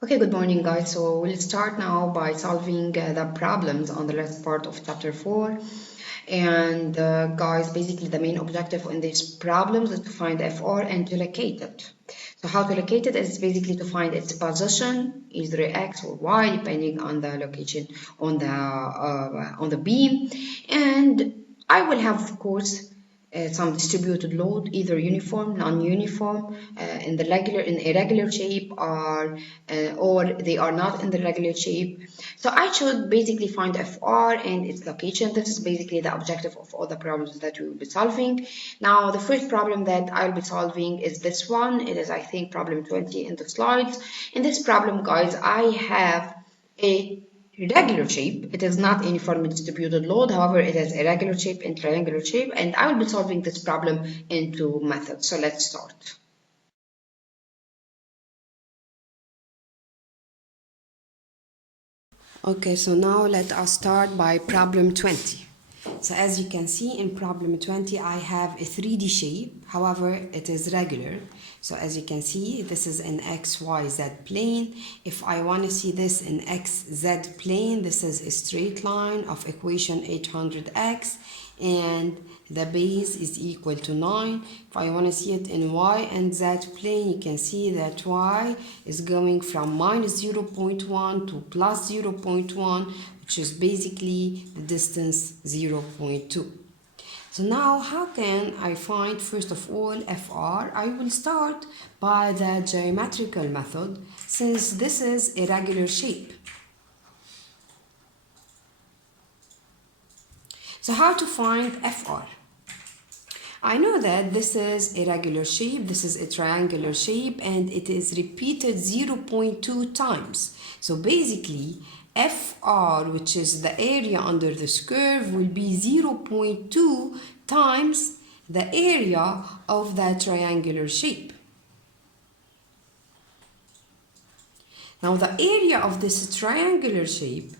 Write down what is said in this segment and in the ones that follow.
Okay, good morning, guys. So we'll start now by solving the problems on the last part of chapter 4. And guys, basically the main objective in these problems is to find FR and to locate it. So how to locate it is basically to find its position, either X or Y, depending on the location on the beam. And I will have, of course, some distributed load, either uniform, non-uniform, in the irregular shape, or they are not in the regular shape. So I should basically find FR and its location. This is basically the objective of all the problems that we will be solving. Now, the first problem that I'll be solving is this one. It is, I think, problem 20 in the slides. In this problem, guys, I have a regular shape. It is not uniformly distributed load, however, it has irregular shape and triangular shape, and I will be solving this problem in two methods. So let's start. Okay, so now let us start by problem 20. So as you can see in problem 20, I have a 3D shape. However, it is regular. So as you can see, this is an XYZ plane. If I want to see this in XZ plane, this is a straight line of equation 800x, and the base is equal to 9. If I want to see it in Y and Z plane, you can see that Y is going from minus 0.1 to plus 0.1, which is basically the distance 0.2. So now how can I find, first of all, FR? I will start by the geometrical method, since this is a regular shape. So how to find FR? I know that this is a regular shape, this is a triangular shape, and it is repeated 0.2 times. So basically, FR, which is the area under this curve, will be 0.2 times the area of that triangular shape. Now the area of this triangular shape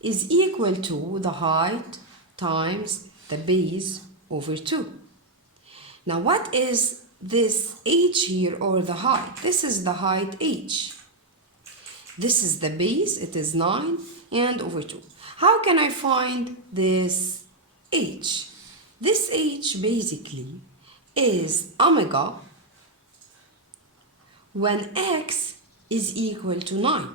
is equal to the height times the base over 2. Now what is this h here, or the height? This is the height h. This is the base, it is 9 and over 2. How can I find this h? This h basically is omega when x is equal to 9.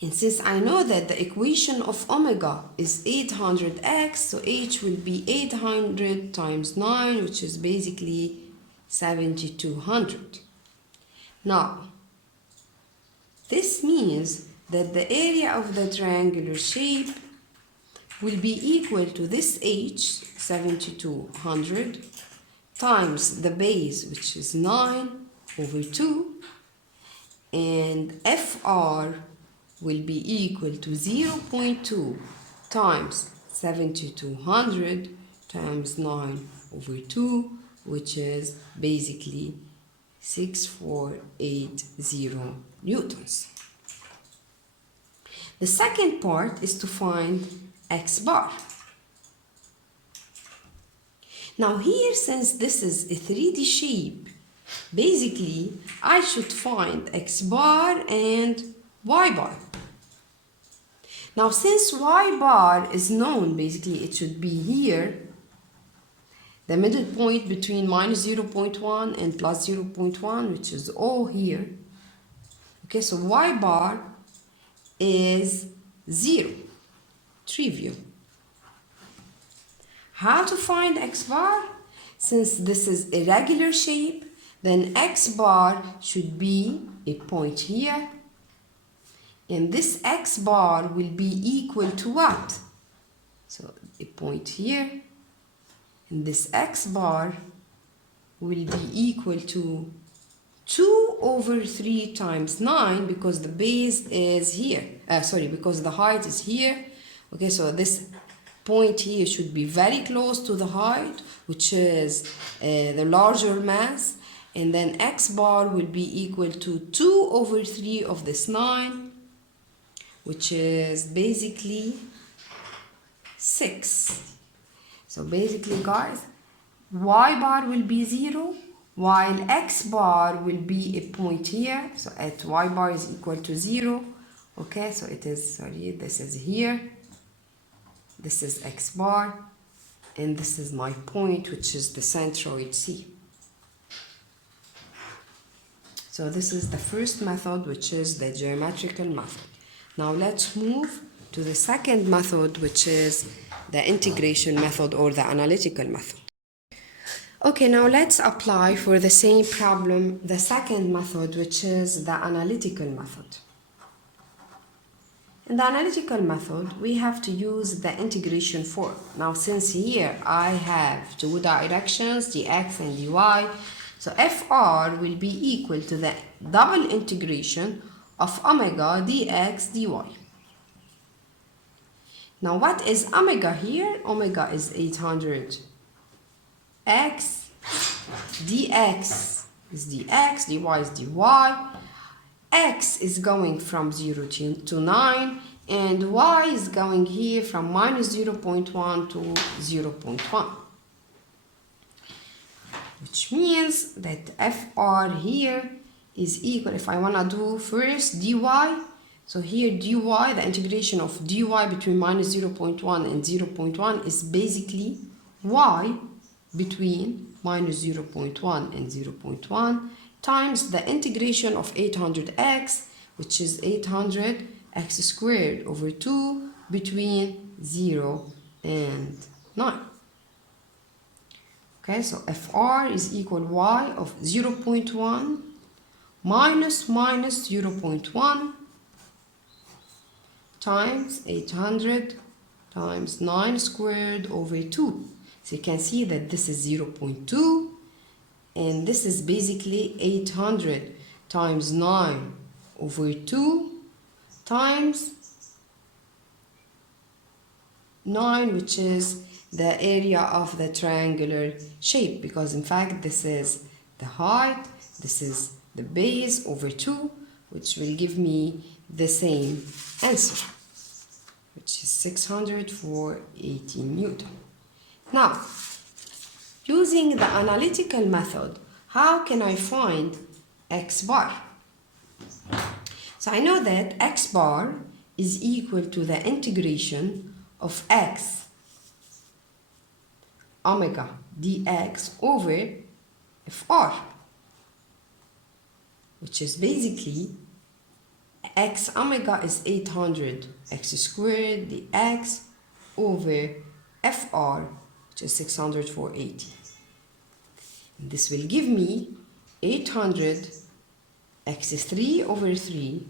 And since I know that the equation of omega is 800x, so h will be 800 times 9, which is basically 7200. Now, this means that the area of the triangular shape will be equal to this h, 7200, times the base, which is 9 over 2, and FR will be equal to 0.2 times 7200 times 9 over 2, which is basically 6480 newtons. The second part is to find x bar. Now here, since this is a 3D shape, basically I should find x bar and y bar. Now since y bar is known, basically it should be here, the middle point between minus 0.1 and plus 0.1, which is O here. Okay, so y bar is 0, trivial. How to find x bar? Since this is a regular shape, then x bar should be a point here, and this x bar will be equal to what? So a point here, and this x bar will be equal to 2 over 3 times 9, because the base is here. Because the height is here. Okay, so this point here should be very close to the height, which is the larger mass, and then x bar will be equal to 2 over 3 of this 9, which is basically 6. So basically, guys, y bar will be 0, while x bar will be a point here, so at y bar is equal to 0. Okay, so it is, sorry, this is here, this is x bar, and this is my point, which is the centroid C. So this is the first method, which is the geometrical method. Now let's move to the second method, which is the integration method or the analytical method. Okay, now let's apply for the same problem the second method, which is the analytical method. In the analytical method, we have to use the integration form. Now, since here I have two directions, dx and dy, so fr will be equal to the double integration of omega dx dy. Now, what is omega here? Omega is 800 x, dx is dx, dy is dy. X is going from 0 to 9, and y is going here from minus 0.1 to 0.1. Which means that fr here is equal, if I want to do first dy, so here dy, the integration of dy between minus 0.1 and 0.1 is basically y between minus 0.1 and 0.1 times the integration of 800x, which is 800 x squared over 2 between 0 and 9. Okay, so fr is equal y of 0.1 minus 0.1 times 800 times 9 squared over 2. So you can see that this is 0.2, and this is basically 800 times 9 over 2 times 9, which is the area of the triangular shape, because in fact this is the height, this is the base over 2, which will give me the same answer, which is 600 for 18 Newton. Now, using the analytical method, how can I find x bar? So I know that x bar is equal to the integration of x omega dx over fr, which is basically x omega is 800 x squared dx over fr, which is 600 for 80. And this will give me 800 x3 over 3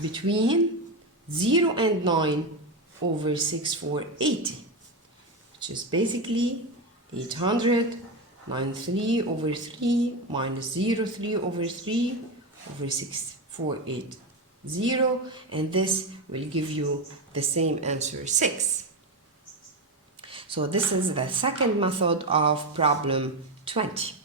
between 0 and 9 over 6 for 80, which is basically 800 93 over 3 minus 03 over 3 over 6 4 8 0, and this will give you the same answer, 6. So this is the second method of problem 20.